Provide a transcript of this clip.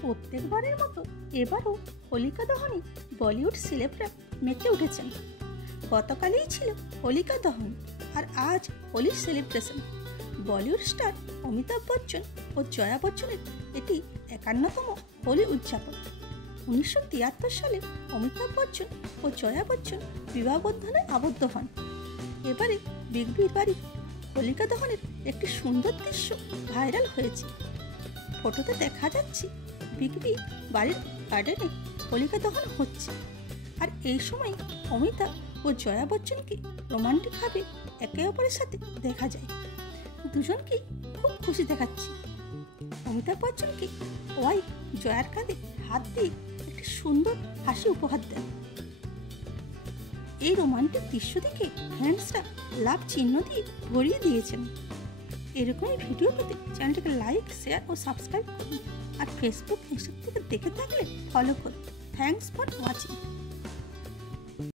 প্রত্যেকবারের মতো এবারও হোলিকা দহনে বলিউড সেলেবরা মেতে উঠেছেন। গতকালই ছিল হোলিকা দহন আর আজ হোলির সেলিব্রেশন। বলিউড স্টার অমিতাভ বচ্চন ও জয়া বচ্চনের এটি 51তম হোলি উদযাপন। 1973 সালে অমিতাভ বচ্চন ও জয়া বচ্চন বিবাহ বন্ধনে আবদ্ধ হন। এবারে বিগ বির বাড়ি হোলিকা দহনের একটি সুন্দর দৃশ্য ভাইরাল হয়েছে। ফটোতে দেখা যাচ্ছে বিগ বি বাড়ির গার্ডেনে হোলিকা দহন হচ্ছে, আর এই সময় অমিতাভ ও জয়া বচ্চনকে রোমান্টিকভাবে একে অপরের সাথে দেখা যায়। দুজনকেই খুব খুশি দেখাচ্ছে। অমিতাভ বচ্চনকে ওয়াইফ জয়ার কাঁধে হাত দিয়ে একটি সুন্দর হাসি উপহার দেন। এই রোমান্টিক দৃশ্য দেখে ফ্যান্সরা লাভ চিহ্ন দিয়ে ভরিয়ে দিয়েছেন। এরকমই ভিডিও পেতে চ্যানেলটিকে লাইক, শেয়ার ও সাবস্ক্রাইব করুন। আর ফেসবুক, ইনস্টাগ্রাম থেকে দেখে থাকলে ফলো করুন। Thanks for watching.